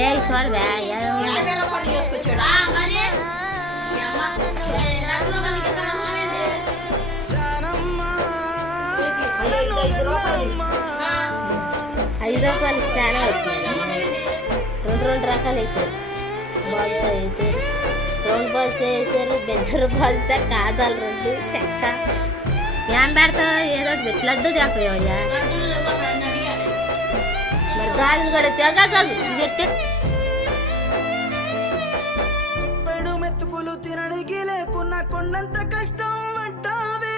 ఏ చూడవే ₹5 చాలా వచ్చింది. రెండు రకాలు వేసారు. బాల్సా వేసారు, రౌండ్ బాల్స్ వేసారు, బెంజర్ బాల్స్, కాజాలు 2 చెక్క. ఏం పెడతావు? ఏదో ఒకటి లడ్డు తేపోయావయ్యా. మరి గాజులు కూడా తెగాజాలు ఇది ఎట్టే మెతుకులు తినడానికి లేకున్నా కొండంత కష్టం పడ్డావే.